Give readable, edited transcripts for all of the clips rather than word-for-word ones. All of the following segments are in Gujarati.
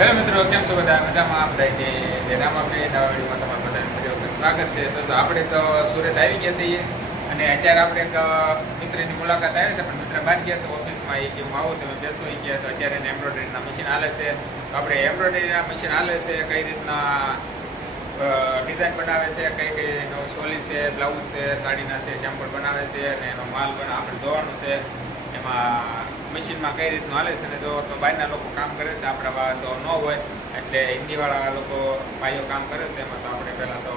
હેલો મિત્રો, કેમ છો બધા? મજામાં? આપણે રામાભાઈ નવા વિડીયોમાં તમારું બધાનું ફરી વખત સ્વાગત છે. તો આપણે તો સુરત આવી ગયા છીએ અને અત્યારે આપણે એક મિત્રની મુલાકાત આવી છે, પણ મિત્ર બહાર ગયા છે ઓફિસમાં. એ કે હું આવું, તમે બેસો એ ગયા. તો અત્યારે એને એમ્બ્રોઇડરીના મશીન હાલે છે. તો આપણે એમ્બ્રોઇડરીના મશીન હાલે છે, કઈ રીતના ડિઝાઇન બનાવે છે, કઈ કઈ એનો સોલી છે, બ્લાઉઝ છે, સાડીના છે, સેમ્પલ બનાવે છે અને એનો માલ પણ આપણે જોવાનું છે. એમાં મશીનમાં કઈ રીતનું હાલે છે. ને જો તો બહારના લોકો કામ કરે છે, આપણા વા તો ન હોય, એટલે હિન્દીવાળા લોકો ભાઈઓ કામ કરે છે. એમાં તો આપણે પહેલાં તો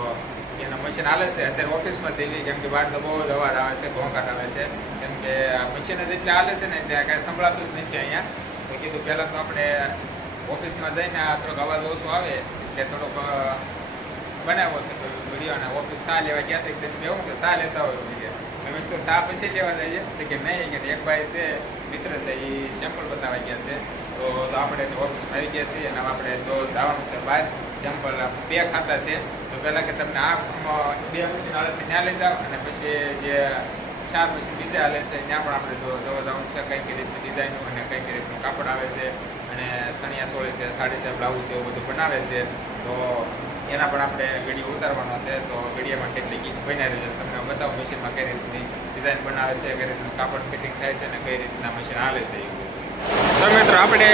એના મશીન હાલે છે. અત્યારે ઓફિસમાં જઈએ, કેમ કે બહાર તો બહુ જ અવાજ આવે છે, ઘોંઘાટ આવે છે, કેમ કે આ મશીન જ એટલે હાલે છે ને ત્યાં કાંઈ સંભળાતું જ નથી અહીંયા. તો કીધું પહેલાં તો આપણે ઓફિસમાં જઈને આ થોડોક અવાજ ઓછો આવે એટલે થોડોક બનાવ્યો છે તો વિડીયો. અને ઓફિસ શા લેવા ગયા છે એકદમ એવું કે શા લેતા હોય વિડીયો. અમે તો શા પછી લેવા જઈએ તો કે નહીં, કે એક ભાઈ છે મિત્ર છે, એ સેમ્પલ બતાવવા ગયા છે. તો આપણે ઓફિસમાં આવી ગયા છીએ અને આપણે તો જવાનું છે બહાર. સેમ્પલ બે ખાતા છે. તો પહેલાં કે તમને આ બે મશીન હાલે છે ત્યાં લઈ જાઓ, અને પછી જે 4 મશીન બીજા હાલે છે ત્યાં પણ આપણે જોવા જવાનું છે. કઈ કઈ રીતની ડિઝાઇનો અને કઈ કઈ રીતનું કાપડ આવે છે, અને સણિયા સોળી છે, સાડી છે, બ્લાઉઝ છે, એવું બધું બનાવે છે. તો એના પણ આપણે વિડીયો ઉતારવાનો છે. તો વિડીયોમાં કેટલી બન્યા રહેશે, તમને બતાવો મશીનમાં કઈ રીતની ડિઝાઇન બનાવે છે, કઈ રીતનું કાપડ ફિટિંગ થાય છે અને કઈ રીતના મશીન હાલે છે. તો મિત્રો, આપણે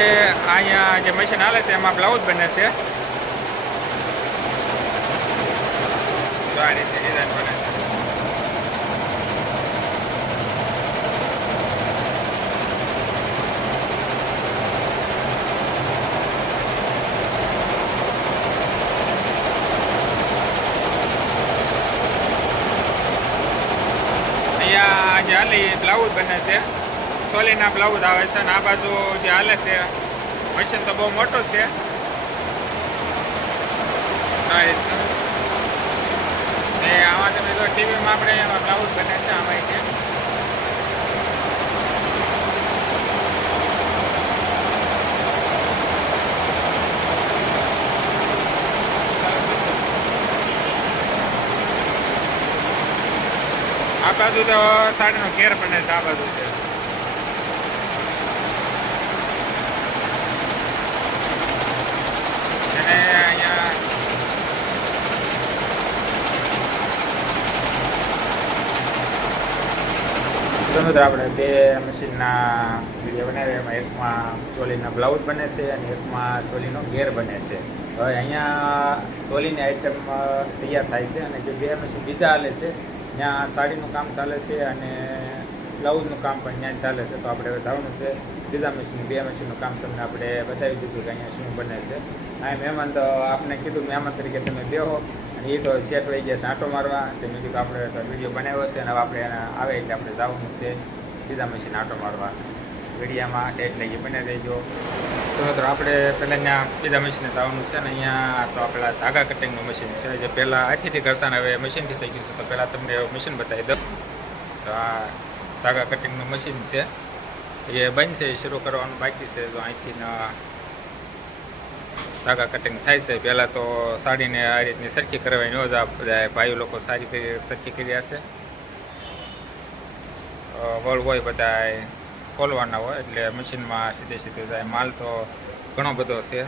અહીંયા જે મશીન હાલે છે એમાં બ્લાઉઝ બને છે. તો આ રીતે ડિઝાઇન બને છે. અહીંયા જે હાલે એ બ્લાઉઝ બને છે, સોલીના બ્લાઉઝ આવે છે. અને આ બાજુ જે હાલે છે મશીન તો બહુ મોટું છે. ને આમાં તમે જો ટીવીમાં આપણે એમાં બ્લાઉઝ બને છે આમાં છે. આ બાજુ તો સાડીનો ઘેર બને છે, આ બાજુ છે. અને અહીંયા મિત્રો આપણે બે મશીનના વિડીયો બનાવ્યા. એમાં એકમાં ચોલીના બ્લાઉઝ બને છે અને એકમાં ચોલીનો ઘેર બને છે. હવે અહીંયા ચોલીની આઈટમ તૈયાર થાય છે, અને જે બે મશીન બીજા હાલે છે ત્યાં સાડીનું કામ ચાલે છે અને બ્લાઉઝનું કામ પણ ત્યાં ચાલે છે. તો આપણે હવે જવાનું છે બીજા મશીન, બે મશીનનું કામ તમને આપણે બતાવી દીધું કે અહીંયા શું બને છે. આ મહેમાન તો આપણે કીધું મહેમાન તરીકે તમે બેહો, અને એ તો સેટ વહી ગયા છે આંટો મારવા. તો મેં કીધું આપણે તો વિડીયો બનાવ્યો છે અને હવે આપણે એના આવે એટલે આપણે જવાનું છે બીજા મશીન આંટો મારવા. વિડીયામાં એટલે એ બને રહેજો. તો મિત્રો, આપણે પહેલાં ત્યાં બીજા મશીને જવાનું છે. ને અહીંયા તો આપણા ધાગા કટિંગનું મશીન છે, જે પહેલાં હાથીથી કરતા ને હવે મશીનથી થઈ ગયું છે. તો પહેલાં તમને મશીન બતાવી દઉં. તો આ ધાગા કટિંગનું મશીન છે, એ બનશે, શરૂ કરવાનું બાકી છે. તો અહીંથી ધાગા કટિંગ થાય છે. પહેલાં તો સાડીને આ રીતની સરખી કરવાની ન જ બધા ભાઈઓ લોકો સરખી કરી હશે. વળ હોય બધા ખોલવાના હોય એટલે મશીનમાં સીધે સીધે જાય. માલ તો ઘણો બધો છે.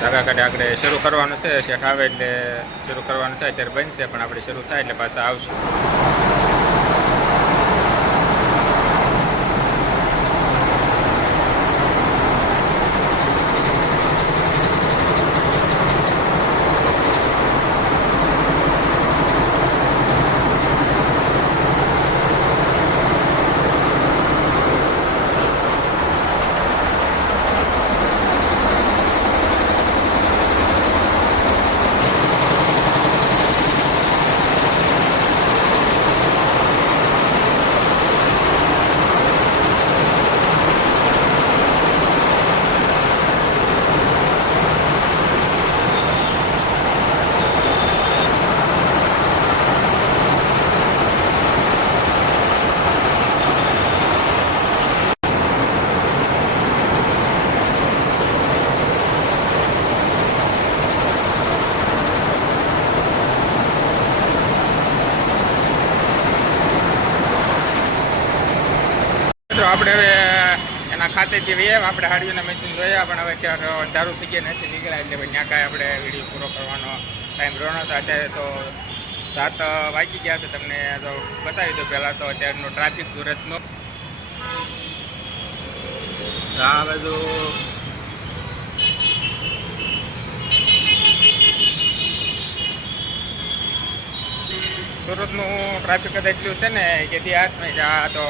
ધાગા કાઢે આપણે શરૂ કરવાનું છે. શેઠ આવે એટલે શરૂ કરવાનું છે. અત્યારે બનશે, પણ આપણે શરૂ થાય એટલે પાછા આવશું. આપણે હવે એના ખાતેથી વહીએ આપણે હાડીઓના મશીન જોયા પણ હવે ક્યાંક અંધારું થઈ ગયા નથી નીકળ્યા એટલે ભાઈ ત્યાં કાંઈ આપણે વિડીયો પૂરો કરવાનો ટાઈમ રહ્યો નહોતો. અત્યારે તો 7 વાગી ગયા છે. તમને તો બતાવી દો પહેલાં તો અત્યારનો ટ્રાફિક સુરતનો. આ બધું સુરતનું ટ્રાફિક જ એટલું છે ને કે ત્યાં આ તો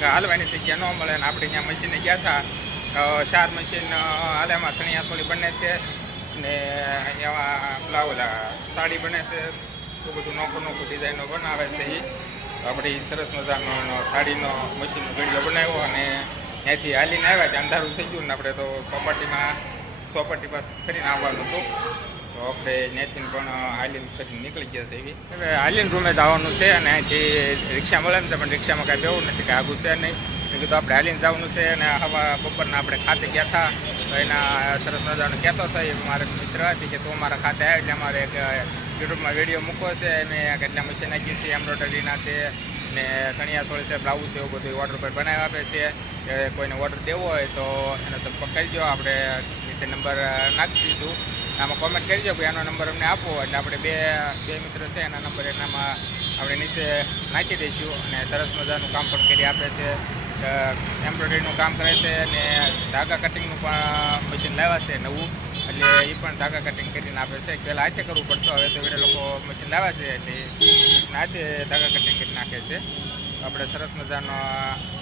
હાલવાની જગ્યા ન મળે ને આપણે ત્યાં મશીને ગયા હતા 4 મશીન હાલે એમાં સણિયા સોળી બને છે ને એમાં પેલા સાડી બને છે તો બધું નોખું ડિઝાઇનો બનાવે છે એ આપણી સરસ મજાનો સાડીનો મશીનનો ગળિયો બનાવ્યો અને ત્યાંથી હાલીને આવ્યા ત્યાં અંધારું થઈ ગયું ને આપણે તો ચોપાટી પાસે ફરીને આવવાનું હતું તો આપણે ત્યાંથી પણ હાલીને ફરીને નીકળી ગયા છે એવી. હવે હાલીને રૂમે જવાનું છે અને અહીંથી રિક્ષા મળે ને પણ રિક્ષામાં કાંઈ બેવું નથી કે આગું છે નહીં. કીધું આપણે હાલીને જવાનું છે અને બપોરના આપણે ખાતે ગયા હતા તો એના સરસ મજાનો કહેતો હતો એ મારે મિત્ર હતી કે તું મારા ખાતે આવે એટલે અમારે એક યુટ્યુબમાં વિડીયો મૂકવો છે મેં કેટલા મશીન નાખી છે એમ્બ્રોઇડરીના છે ને સણિયા સોળી છે બ્લાઉઝ છે એવું બધું ઓર્ડર પર બનાવી આપે છે. કે કોઈને ઓર્ડર દેવો હોય તો એનો સંપર્ક કરજો. આપણે નીચે નંબર નાખી દીધું આમાં કોમેન્ટ કરજો ભાઈ આનો નંબર અમને આપો એટલે આપણે બે મિત્ર છે એના નંબર એનામાં આપણે નીચે નાખી દઈશું. અને સરસ મજાનું કામ પણ કરી આપે છે. એમ્બ્રોઇડરીનું કામ કરે છે અને ધાગા કટિંગનું પણ મશીન લાવ્યા છે નવું એટલે એ પણ ધાગા કટિંગ કરીને આપે છે. પહેલાં હાથે કરવું પડતું હવે તો એ લોકો મશીન લાવ્યા છે એટલે હાથે ધાગા કટિંગ કરી નાખે છે. આપણે સરસ મજાનો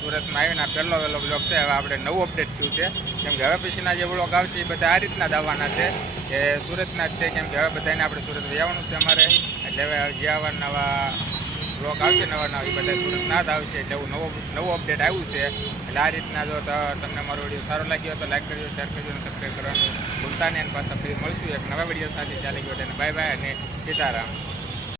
સુરતમાં આવીને પહેલો વહેલો બ્લોગ છે. હવે આપણે નવું અપડેટ થયું છે કેમ કે હવે પછીના જે બ્લોગ આવશે એ બધા આ રીતના જ આવવાના છે એ સુરતના જ છે કેમ કે હવે બધાને આપણે સુરત આવવાનું છે અમારે એટલે હવે જે નવા બ્લોગ આવશે નવા એ બધા સુરતના જ આવશે એટલે એવું નવું અપડેટ આવ્યું છે. એટલે આ રીતના જો તમને મારો વિડીયો સારો લાગ્યો તો લાઈક કરજો, શેર કરજો અને સબસ્ક્રાઈબ કરવાનું ભૂલતા નહીં. અને પાછા ફરી મળશું એક નવા વિડીયો સાથે. ચાલી ગયો અને બાય બાય અને સીતારામ.